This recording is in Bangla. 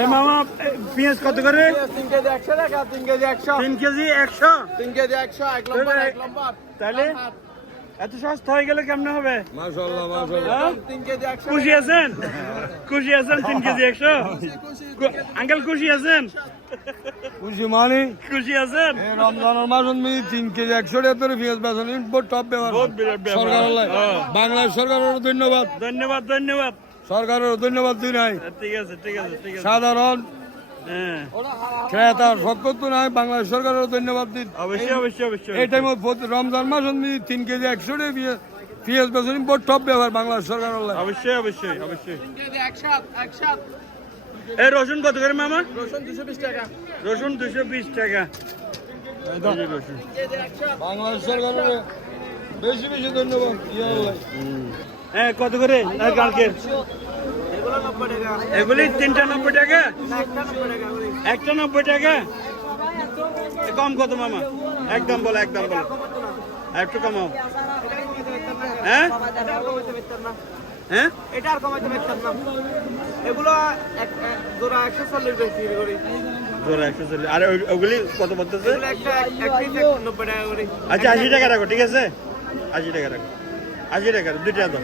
এই মামা পেঁয়াজ কত করে? 3 কেজি 100 টাকা, 3 কেজি 100, 3 কেজি 100। 3 কেজি 100, এক লম্বা, এক লম্বা। তাহলে এত সস্তা হয়ে গেলে কেমনে হবে? মাশাআল্লাহ মাশাআল্লাহ। হ্যাঁ? 3 কেজি 100। খুশি আছেন? খুশি আছেন 3 কেজি 100? আঙ্কেল খুশি আছেন? খুশি মানে খুশি আছেন? এই রমজানের মাসে 3 কেজি 100 টাকা করে পেঁয়াজ বেচেন, বহুত টপ ব্যাপার। বহুত বিরাট ব্যাপার। সরকারের লাই, হ্যাঁ। বাংলাদেশ সরকারের ধন্যবাদ, ধন্যবাদ ধন্যবাদ। সরকারের ধন্যবাদ দিই নাই। ঠিক আছে ঠিক আছে ঠিক আছে। সাধারণ হ্যাঁ ক্রেতার সকল তো নাই, বাংলাদেশ সরকারের ধন্যবাদ দিন। অবশ্যই অবশ্যই অবশ্যই। এই টাইমে রমজান মাস 3 কেজি 100 টাকা পেঁয়াজ বেচেন, বহুত টপ ব্যাপার বাংলাদেশ সরকারের লাই। অবশ্যই অবশ্যই অবশ্যই। 3 কেজি 100, 100। এই রসুন কত করে মামা? রসুন 220 টাকা। রসুন 220 টাকা। এই যে রসুন। 3 কেজি 100। বাংলাদেশ সরকারের বেশি বেশি ধন্যবাদ। হ্যাঁ কত করে কালকে? এগুলো 90 টাকা। এগুলি 3টা 90 টাকা, না, একটা 90 টাকা করে। একটা 90 টাকা। এ কম কত মামা? একদম বলো একদম বলো, আর একটু কমাও। হ্যাঁ এটা আর কমাইতে পারতাম না। হ্যাঁ এটা আর কমাইতে পারতাম না। এগুলো জোড়া 140 বেশি করে। জোড়া 140। আর ওগুলি কত বলতেছে? এগুলো একটা এক পিস 90 টাকা করে। আচ্ছা 80 টাকা রাখো, ঠিক আছে 80 টাকা রাখো, 80 টাকা দুইটা দাও।